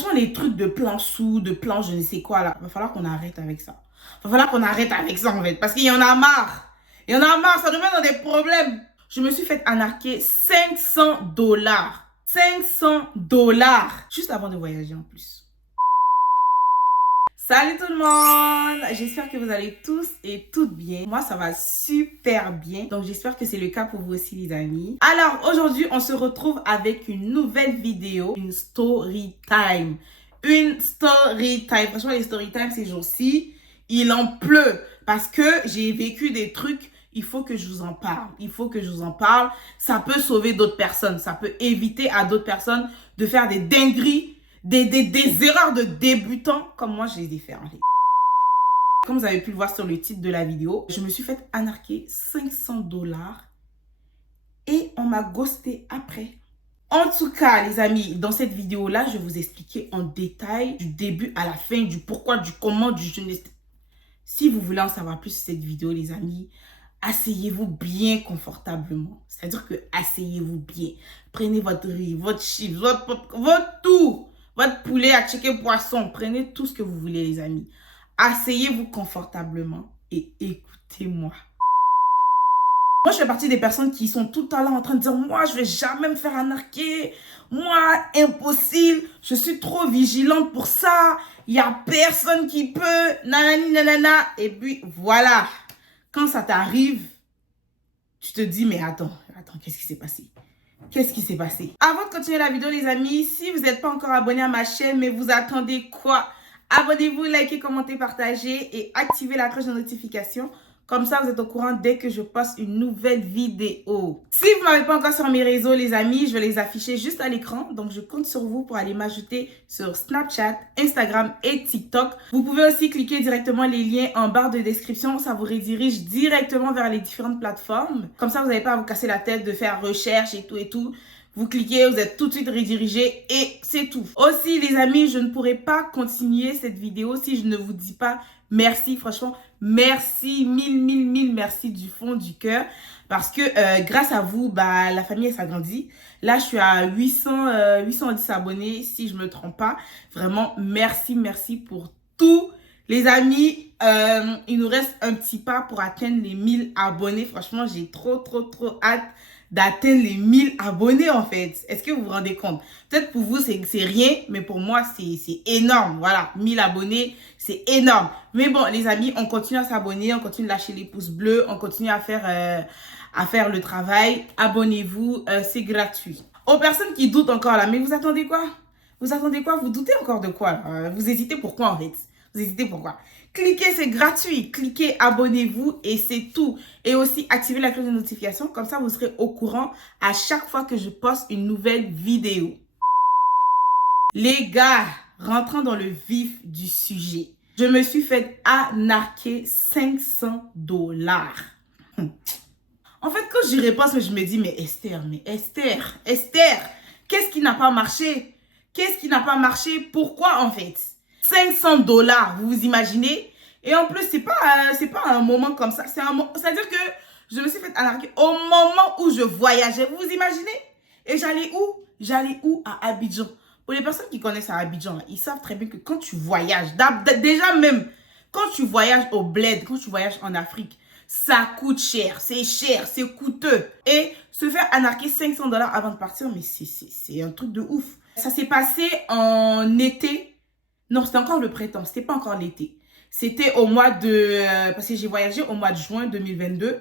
Franchement, les trucs de plan sous, de plan je ne sais quoi là, va falloir qu'on arrête avec ça. Va falloir qu'on arrête avec ça en fait, parce qu'il y en a marre. Il y en a marre, ça nous met dans des problèmes. Je me suis fait arnaquer 500 dollars. 500 dollars. Juste avant de voyager en plus. Salut tout le monde, j'espère que vous allez tous et toutes bien. Moi, ça va super bien. Donc, j'espère que c'est le cas pour vous aussi, les amis. Alors, aujourd'hui, on se retrouve avec une nouvelle vidéo, une story time. Une story time. Franchement, les story time ces jours-ci, il en pleut parce que j'ai vécu des trucs. Il faut que je vous en parle. Il faut que je vous en parle. Ça peut sauver d'autres personnes. Ça peut éviter à d'autres personnes de faire des dingueries. Des erreurs de débutants comme moi, je les ai fait. Comme vous avez pu le voir sur le titre de la vidéo, je me suis fait arnaquer 500 dollars et on m'a ghosté après. En tout cas, les amis, dans cette vidéo-là, je vais vous expliquer en détail du début à la fin, du pourquoi, du comment, du je ne sais. Si vous voulez en savoir plus sur cette vidéo, les amis, asseyez-vous bien confortablement. C'est-à-dire que asseyez-vous bien. Prenez votre riz, votre chips, votre tout. Votre poulet à chicken poisson. Prenez tout ce que vous voulez, les amis. Asseyez-vous confortablement et écoutez-moi. Moi, je fais partie des personnes qui sont tout le temps là en train de dire « Moi, je vais jamais me faire arnaquer. Moi, impossible. Je suis trop vigilante pour ça. Il n'y a personne qui peut. Nanani, nanana. » Et puis, voilà. Quand ça t'arrive, tu te dis « Mais attends, qu'est-ce qui s'est passé ?» Qu'est-ce qui s'est passé? Avant de continuer la vidéo, les amis, si vous n'êtes pas encore abonné à ma chaîne, mais vous attendez quoi? Abonnez-vous, likez, commentez, partagez et activez la cloche de notification. Comme ça, vous êtes au courant dès que je poste une nouvelle vidéo. Si vous ne m'avez pas encore sur mes réseaux, les amis, je vais les afficher juste à l'écran. Donc, je compte sur vous pour aller m'ajouter sur Snapchat, Instagram et TikTok. Vous pouvez aussi cliquer directement les liens en barre de description. Ça vous redirige directement vers les différentes plateformes. Comme ça, vous n'avez pas à vous casser la tête de faire recherche et tout et tout. Vous cliquez, vous êtes tout de suite redirigé et c'est tout. Aussi, les amis, je ne pourrai pas continuer cette vidéo si je ne vous dis pas merci. Franchement, merci, mille merci du fond du cœur. Parce que grâce à vous, la famille elle s'agrandit. Là, je suis à 810 abonnés, si je ne me trompe pas. Vraiment, merci pour tout. Les amis, il nous reste un petit pas pour atteindre les 1000 abonnés. Franchement, j'ai trop hâte d'atteindre les 1000 abonnés en fait. Est-ce que vous vous rendez compte? Peut-être pour vous, c'est rien, mais pour moi, c'est énorme. Voilà, 1000 abonnés, c'est énorme. Mais bon, les amis, on continue à s'abonner, on continue de lâcher les pouces bleus, on continue à faire le travail. Abonnez-vous, c'est gratuit. Aux personnes qui doutent encore là, mais vous attendez quoi? Vous attendez quoi? Vous doutez encore de quoi? Vous hésitez pourquoi en fait? Vous hésitez pourquoi? Cliquez, c'est gratuit. Cliquez, abonnez-vous et c'est tout. Et aussi, activez la cloche de notification. Comme ça, vous serez au courant à chaque fois que je poste une nouvelle vidéo. Les gars, rentrons dans le vif du sujet. Je me suis fait arnaquer 500 dollars. En fait, quand j'y repense, je me dis, mais Esther, qu'est-ce qui n'a pas marché? Qu'est-ce qui n'a pas marché? Pourquoi en fait? 500 dollars, vous vous imaginez? Et en plus, c'est pas un moment comme ça. C'est-à-dire que je me suis fait arnaquer au moment où je voyageais. Vous vous imaginez? Et j'allais où? J'allais où? À Abidjan. Pour les personnes qui connaissent à Abidjan, ils savent très bien que quand tu voyages, déjà même, quand tu voyages au bled, quand tu voyages en Afrique, ça coûte cher, c'est coûteux. Et se faire arnaquer 500 dollars avant de partir, mais c'est un truc de ouf. Ça s'est passé en été. Non, c'était encore le printemps, c'était pas encore l'été. C'était au mois de... parce que j'ai voyagé au mois de juin 2022.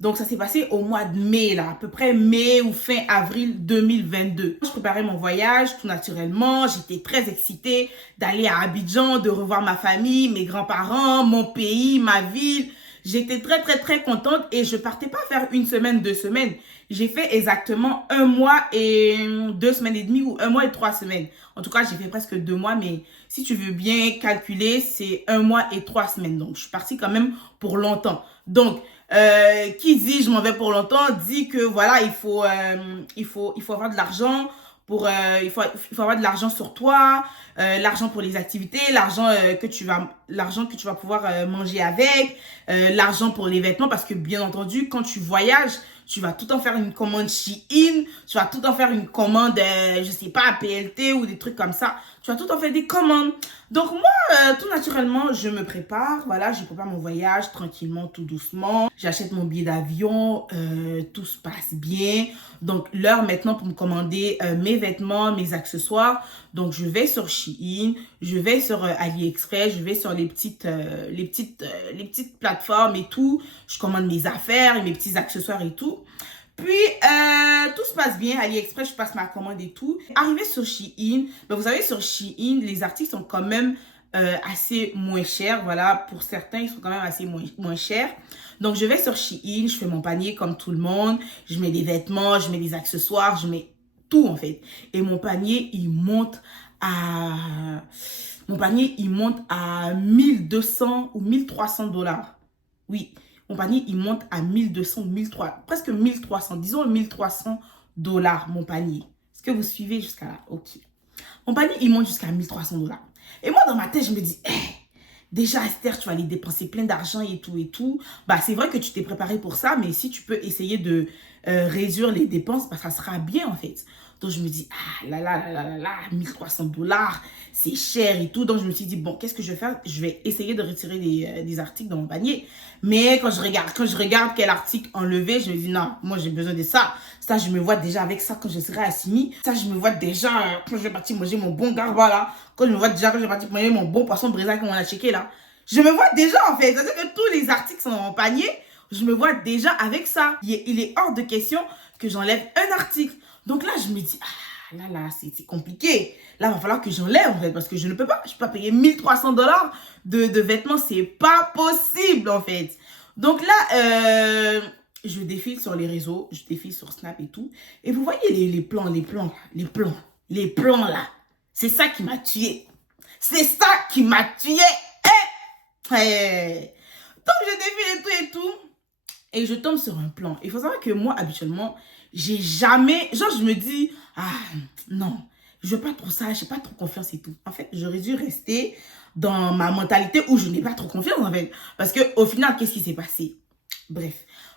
Donc, ça s'est passé au mois de mai, là. À peu près mai ou fin avril 2022. Je préparais mon voyage tout naturellement. J'étais très excitée d'aller à Abidjan, de revoir ma famille, mes grands-parents, mon pays, ma ville. J'étais très contente et je partais pas faire une semaine, 2 semaines. J'ai fait exactement 1 mois et 2 semaines et demie ou 1 mois et 3 semaines. En tout cas, j'ai fait presque 2 mois, mais si tu veux bien calculer, c'est 1 mois et 3 semaines. Donc, je suis partie quand même pour longtemps. Donc, qui dit je m'en vais pour longtemps, dit que voilà, il faut avoir de l'argent. Il faut avoir de l'argent sur toi, l'argent pour les activités, l'argent que tu vas pouvoir manger avec, l'argent pour les vêtements, parce que bien entendu, quand tu voyages, tu vas tout en faire une commande Shein, tu vas tout en faire une commande, je sais pas, PLT ou des trucs comme ça. Tu as tout en fait des commandes. Donc moi, tout naturellement, je me prépare. Voilà, je prépare mon voyage tranquillement, tout doucement. J'achète mon billet d'avion. Tout se passe bien. Donc l'heure maintenant pour me commander mes vêtements, mes accessoires. Donc je vais sur Shein, je vais sur AliExpress, je vais sur les petites plateformes et tout. Je commande mes affaires, mes petits accessoires et tout. Puis, tout se passe bien. AliExpress, je passe ma commande et tout. Arrivé sur Shein, ben vous savez, sur Shein, les articles sont quand même assez moins chers. Voilà, pour certains, ils sont quand même assez moins chers. Donc, je vais sur Shein, je fais mon panier comme tout le monde. Je mets des vêtements, je mets des accessoires, je mets tout en fait. Et mon panier, il monte à... Mon panier, il monte à 1200 ou 1300 dollars. Oui, mon panier, il monte à 1200 ou 1300, presque 1300, disons 1300 dollars, mon panier. Est-ce que vous suivez jusqu'à là? Ok. Mon panier, il monte jusqu'à 1300 dollars. Et moi, dans ma tête, je me dis, hey, déjà, Esther, tu vas aller dépenser plein d'argent et tout et tout. Bah, c'est vrai que tu t'es préparé pour ça, mais si tu peux essayer de réduire les dépenses, bah, ça sera bien, en fait. Donc, je me dis, ah là là là là là là, 1300 dollars, c'est cher et tout. Donc, je me suis dit, bon, qu'est-ce que je vais faire? Je vais essayer de retirer des articles dans mon panier. Mais quand je regarde quel article enlever, je me dis, non, moi, j'ai besoin de ça. Ça, je me vois déjà avec ça quand je serai à Simi. Ça, je me vois déjà quand je vais partir manger mon bon garba, là. Quand je me vois déjà quand je vais partir manger mon bon poisson brésil qu'on a checké, là. Je me vois déjà, en fait. C'est-à-dire que tous les articles sont dans mon panier. Je me vois déjà avec ça. Il est hors de question que j'enlève un article. Donc là, je me dis, ah là là, c'est compliqué. Là, il va falloir que j'enlève en fait, parce que je ne peux pas. Je ne peux pas payer 1300 dollars de vêtements. C'est pas possible en fait. Donc là, je défile sur les réseaux, je défile sur Snap et tout. Et vous voyez les plans là. C'est ça qui m'a tué. C'est ça qui m'a tué. Donc je défile et tout et tout. Et je tombe sur un plan. Il faut savoir que moi, habituellement, j'ai jamais... Genre, je me dis, ah, non, je veux pas trop ça, j'ai pas trop confiance et tout. En fait, j'aurais dû rester dans ma mentalité où je n'ai pas trop confiance, en fait. Parce qu'au final, qu'est-ce qui s'est passé? Bref.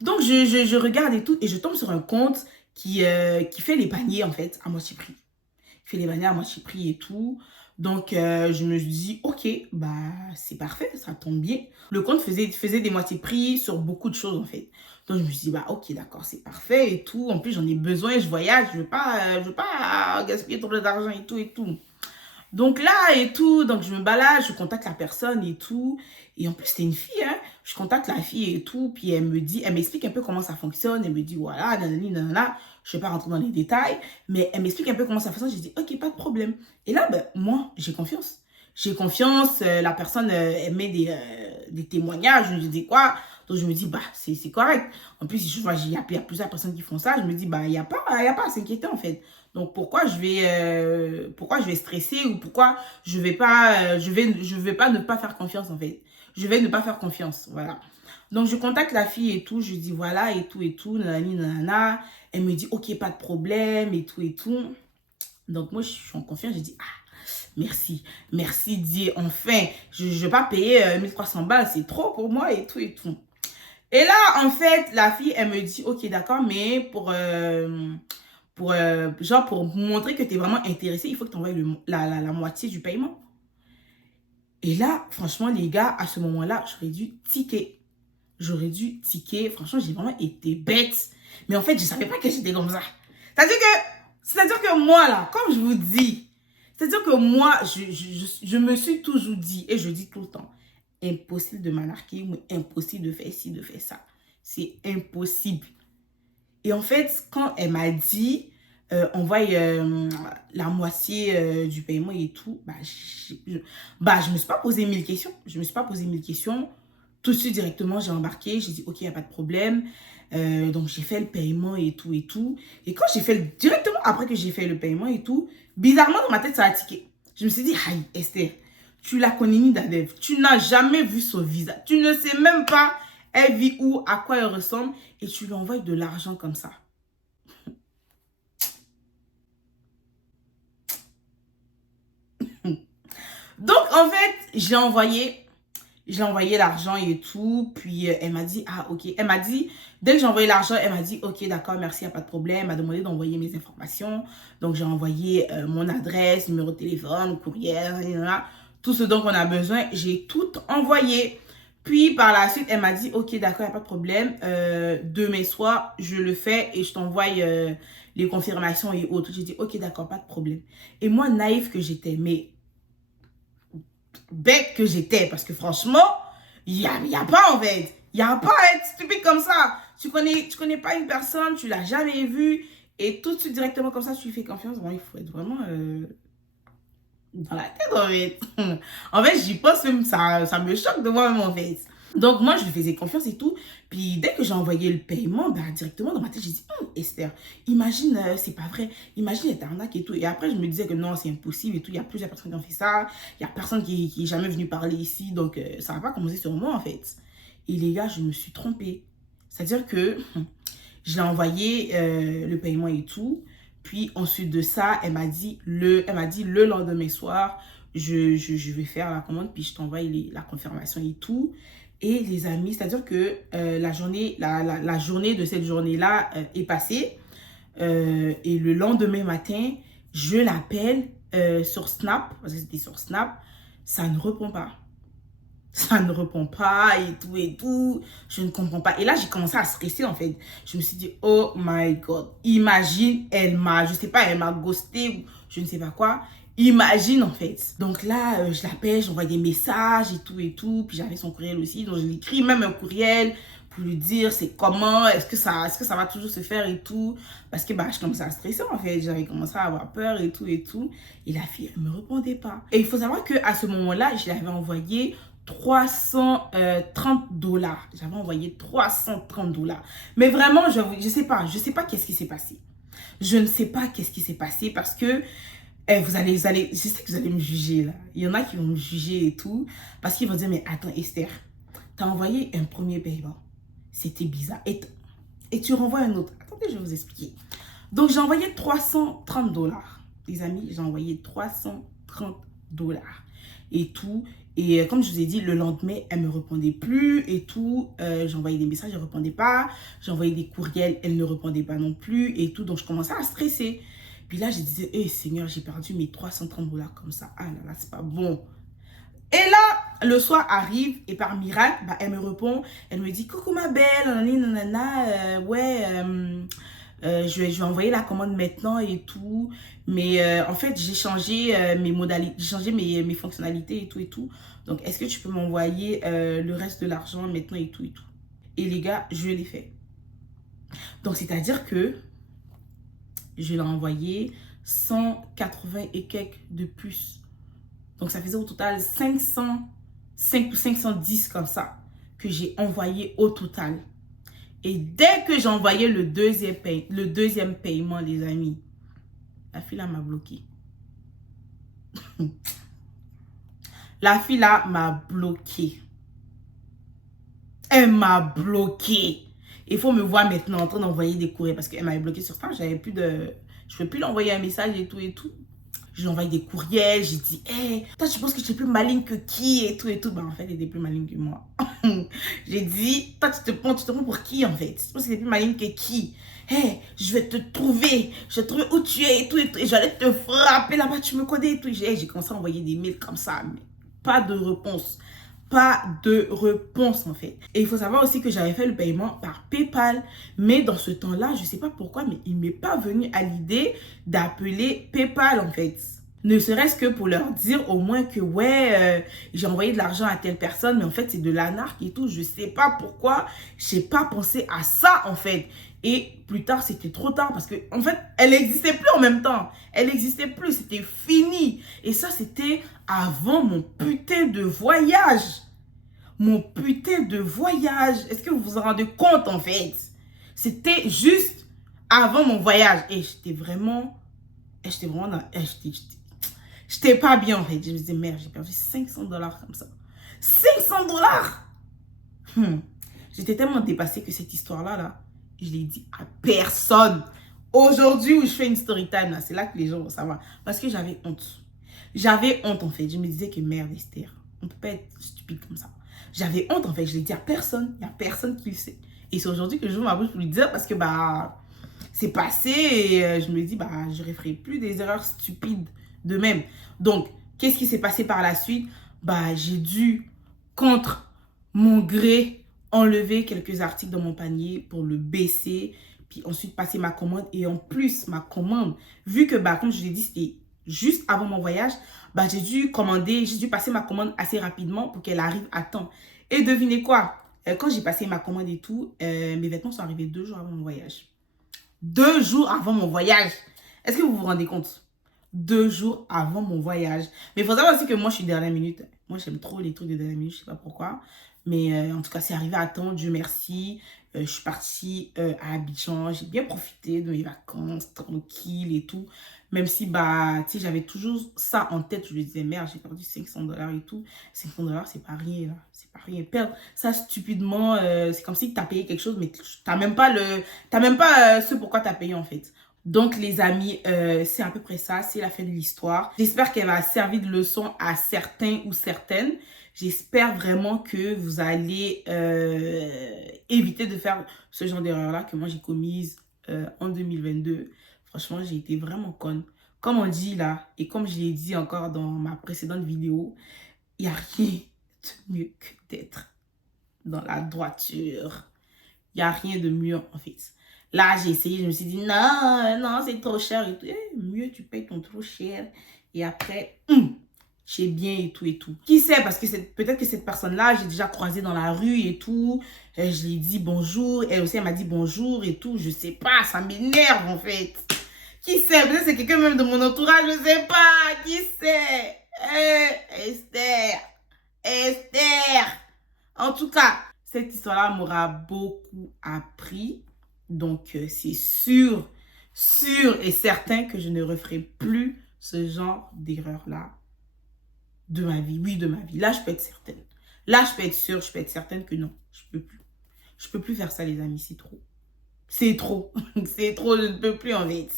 Donc, je regarde et tout, et je tombe sur un compte qui fait les paniers, en fait, à moitié prix. Il fait les paniers à moitié prix et tout. Donc, je me dis, ok, bah, c'est parfait, ça tombe bien. Le compte faisait des moitiés prix sur beaucoup de choses, en fait. Donc, je me suis dit, bah, ok, d'accord, c'est parfait et tout. En plus, j'en ai besoin, je voyage, je veux pas gaspiller trop d'argent et tout et tout. Donc là et tout, donc je me balade, je contacte la personne et tout. Et en plus, c'était une fille, hein. Je contacte la fille et tout. Puis elle m'explique un peu comment ça fonctionne. Elle me dit, voilà, nanani, nanana. Je ne vais pas rentrer dans les détails. Mais elle m'explique un peu comment ça fonctionne. J'ai dit, ok, pas de problème. Et là, ben, moi, j'ai confiance. J'ai confiance. La personne, elle met des témoignages. Je dis quoi. Donc je me dis, bah, c'est correct. En plus, je vois, il y a plusieurs personnes qui font ça. Je me dis, bah, il n'y a pas à s'inquiéter en fait. Donc pourquoi je vais stresser ou pourquoi je vais pas ne pas faire confiance en fait. Je vais ne pas faire confiance, voilà. Donc je contacte la fille et tout, je lui dis voilà et tout, nanani nanana. Elle me dit ok, pas de problème et tout et tout. Donc moi je suis en confiance, je dis ah merci Dieu, enfin, je vais pas payer 1300 balles, c'est trop pour moi et tout et tout. Et là en fait la fille elle me dit ok d'accord, mais pour montrer que tu es vraiment intéressé, il faut que tu envoies la moitié du paiement. Et là, franchement, les gars, à ce moment-là, j'aurais dû tiquer. Franchement, j'ai vraiment été bête. Mais en fait, je ne savais pas que j'étais comme ça. C'est-à-dire que moi, là, comme je vous dis, c'est-à-dire que moi, je me suis toujours dit, et je dis tout le temps, impossible de m'anarquer, ou impossible de faire ci, de faire ça. C'est impossible. Et en fait, quand elle m'a dit, envoie la moitié du paiement et tout, je me suis pas posé 1000 questions. Tout de suite, directement, j'ai embarqué. J'ai dit, ok, il n'y a pas de problème. Donc, j'ai fait le paiement et tout et tout. Et quand directement après que j'ai fait le paiement et tout, bizarrement, dans ma tête, ça a tiqué. Je me suis dit, aïe, Esther, tu la connais ni d'Adev. Tu n'as jamais vu son visage. Tu ne sais même pas elle vit où, à quoi elle ressemble, et tu lui envoies de l'argent comme ça. Donc, en fait, j'ai envoyé J'ai envoyé l'argent et tout. Puis, elle m'a dit, ah, ok. Elle m'a dit, dès que j'ai envoyé l'argent, elle m'a dit, ok, d'accord, merci, il n'y a pas de problème. Elle m'a demandé d'envoyer mes informations. Donc, j'ai envoyé mon adresse, numéro de téléphone, courriel, etc. Tout ce dont on a besoin, j'ai tout envoyé. Puis, par la suite, elle m'a dit, ok, d'accord, il n'y a pas de problème. Demain soir, je le fais et je t'envoie les confirmations et autres. J'ai dit, ok, d'accord, pas de problème. Et moi, naïf que j'étais, mais bête que j'étais, parce que franchement, il y a pas en fait. Il n'y a pas à être stupide comme ça. Tu connais pas une personne, tu l'as jamais vue, et tout de suite, directement comme ça, tu lui fais confiance. Bon, il faut être vraiment dans la tête en fait. En fait, j'y pense même, ça me choque de moi-même en fait. Donc, moi, je lui faisais confiance et tout. Puis, dès que j'ai envoyé le paiement, bah, directement dans ma tête, j'ai dit, Esther, imagine, c'est pas vrai. Imagine, elle t'arnaque et tout. Et après, je me disais que non, c'est impossible et tout. Il y a plusieurs personnes qui ont fait ça. Il y a personne qui est jamais venu parler ici. Donc, ça va pas commencer sur moi, en fait. Et les gars, je me suis trompée. C'est-à-dire que j'ai envoyé le paiement et tout. Puis, ensuite de ça, elle m'a dit le lendemain soir, je vais faire la commande, puis je t'envoie la confirmation et tout. Et les amis, c'est-à-dire que la journée de cette journée-là est passée. Et le lendemain matin, je l'appelle sur Snap, parce que c'était sur Snap, ça ne répond pas. Ça ne répond pas et tout et tout. Je ne comprends pas. Et là, j'ai commencé à stresser en fait. Je me suis dit, oh my God. Imagine, je sais pas, elle m'a ghosté ou je ne sais pas quoi. Imagine en fait. Donc là, je l'appelle, j'envoie des messages et tout et tout. Puis j'avais son courriel aussi. Donc je lui écris même un courriel pour lui dire c'est comment, est-ce que ça va toujours se faire et tout. Parce que bah, je commençais à stresser en fait. J'avais commencé à avoir peur et tout et tout. Et la fille, elle ne me répondait pas. Et il faut savoir qu'à ce moment-là, je l'avais envoyé 330 $. J'avais envoyé 330 $. Mais vraiment, je sais pas qu'est-ce qui s'est passé. Je ne sais pas qu'est-ce qui s'est passé parce que vous allez, je sais que vous allez me juger là. Il y en a qui vont me juger et tout parce qu'ils vont dire, mais attends Esther, tu as envoyé un premier paiement. C'était bizarre. Et tu renvoies un autre. Attendez, je vais vous expliquer. Donc, j'ai envoyé 330 $. Les amis, j'ai envoyé 330 $ et tout. Et comme je vous ai dit, le lendemain, elle ne me répondait plus et tout. J'ai envoyé des messages, elle ne répondait pas. J'ai envoyé des courriels, elle ne répondait pas non plus et tout. Donc, je commençais à stresser. Puis là, je disais, hey, Seigneur, j'ai perdu mes 330 $ comme ça. Ah là là, c'est pas bon. Et là, le soir arrive et par miracle, bah, elle me répond. Elle me dit, coucou ma belle, nanana, ouais, je vais envoyer la commande maintenant et tout. Mais en fait, j'ai changé mes modalités, j'ai changé mes fonctionnalités et tout et tout. Donc, est-ce que tu peux m'envoyer le reste de l'argent maintenant et tout et tout. Et les gars, je l'ai fait. Donc, c'est-à-dire que je l'ai envoyé 180 et quelques de plus. Donc, ça faisait au total 505 ou 510 comme ça que j'ai envoyé au total. Et dès que j'ai envoyé le deuxième paiement, les amis, la fille là m'a bloqué. La fille là m'a bloqué. Elle m'a bloqué. Il faut me voir maintenant en train d'envoyer des courriers parce qu'elle m'avait bloqué sur Snap. Je ne pouvais plus l'envoyer un message et tout et tout. J'ai envoyé des courriels, j'ai dit, hey, toi tu penses que tu es plus maligne que qui et tout et tout. Bah en fait, elle était plus maligne que moi. J'ai dit, toi tu te prends pour qui en fait? Tu penses que tu es plus maligne que qui? Hey, je vais te trouver, je vais te trouver où tu es et tout et tout. Et j'allais te frapper là-bas, tu me connais et tout. J'ai commencé à envoyer des mails comme ça, mais pas de réponse. Pas de réponse en fait. Et il faut savoir aussi que j'avais fait le paiement par PayPal. Mais dans ce temps-là, je ne sais pas pourquoi, mais il ne m'est pas venu à l'idée d'appeler PayPal en fait. Ne serait-ce que pour leur dire au moins que ouais, j'ai envoyé de l'argent à telle personne, mais en fait c'est de l'anarque et tout. Je ne sais pas pourquoi, je n'ai pas pensé à ça en fait. Et plus tard, c'était trop tard parce que en fait, elle n'existait plus en même temps. Elle n'existait plus, c'était fini. Et ça, c'était avant mon putain de voyage. Mon putain de voyage. Est-ce que vous vous en rendez compte en fait? C'était juste avant mon voyage. Et j'étais vraiment dans... J'étais pas bien en fait. Je me disais, merde, j'ai perdu 500 $ comme ça. 500 $. J'étais tellement dépassée que cette histoire-là, là, je l'ai dit à personne. Aujourd'hui où je fais une story time, c'est là que les gens vont savoir. Parce que j'avais honte. J'avais honte en fait. Je me disais que merde Esther, on ne peut pas être stupide comme ça. j'avais honte en fait. Je l'ai dit à personne. Il n'y a personne qui le sait. Et c'est aujourd'hui que j'ouvre ma bouche pour lui dire parce que bah c'est passé et je me dis bah je ne referai plus des erreurs stupides de même. Donc, qu'est-ce qui s'est passé par la suite? Bah j'ai dû, contre mon gré, enlever quelques articles dans mon panier pour le baisser. Puis ensuite passer ma commande. Et en plus, ma commande, vu que bah comme je l'ai dit, c'était juste avant mon voyage, bah j'ai dû passer ma commande assez rapidement pour qu'elle arrive à temps. Et devinez quoi? Quand j'ai passé ma commande et tout, mes vêtements sont arrivés 2 jours avant mon voyage. 2 jours avant mon voyage. Est-ce que vous vous rendez compte? 2 jours avant mon voyage. Mais il faut savoir aussi que moi, je suis dernière minute. Moi, j'aime trop les trucs de dernière minute. Je ne sais pas pourquoi. Mais en tout cas, c'est arrivé à temps. Dieu merci. Je suis partie à Abidjan. J'ai bien profité de mes vacances, tranquille et tout. Même si, bah, tu sais, j'avais toujours ça en tête. Je me disais, merde, j'ai perdu $500 et tout. $500, c'est pas rien, là. C'est pas rien. Perdre ça stupidement, c'est comme si tu as payé quelque chose, mais tu n'as même pas, ce pourquoi tu as payé, en fait. Donc, les amis, c'est à peu près ça. C'est la fin de l'histoire. J'espère qu'elle va servir de leçon à certains ou certaines. J'espère vraiment que vous allez éviter de faire ce genre d'erreur-là que moi, j'ai commise en 2022. Franchement, j'ai été vraiment conne. Comme on dit là, et comme je l'ai dit encore dans ma précédente vidéo, il n'y a rien de mieux que d'être dans la droiture. Il n'y a rien de mieux en fait. Là, j'ai essayé, je me suis dit, non, non, c'est trop cher et tout. Mieux, tu payes ton trop cher. Et après, tu es bien et tout et tout. Qui sait, parce que peut-être que cette personne-là, j'ai déjà croisé dans la rue et tout. Je lui ai dit bonjour. Elle aussi, elle m'a dit bonjour et tout. Je sais pas, ça m'énerve en fait. Qui sait, peut-être c'est quelqu'un même de mon entourage, je sais pas. Qui sait? Esther. En tout cas, cette histoire-là m'aura beaucoup appris. Donc, c'est sûr et certain que je ne referai plus ce genre d'erreur-là de ma vie. Oui, de ma vie. Là, je peux être certaine. Là, je peux être sûre, je peux être certaine que non, je peux plus. Je peux plus faire ça, les amis, c'est trop. C'est trop. C'est trop, je ne peux plus en fait.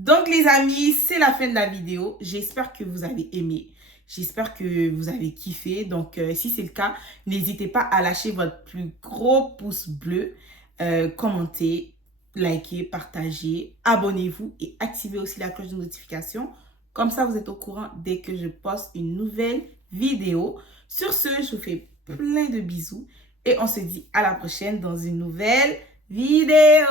Donc, les amis, c'est la fin de la vidéo. J'espère que vous avez aimé. J'espère que vous avez kiffé. Donc, si c'est le cas, n'hésitez pas à lâcher votre plus gros pouce bleu, commentez, likez, partagez, abonnez-vous et activez aussi la cloche de notification. Comme ça, vous êtes au courant dès que je poste une nouvelle vidéo. Sur ce, je vous fais plein de bisous et on se dit à la prochaine dans une nouvelle vidéo.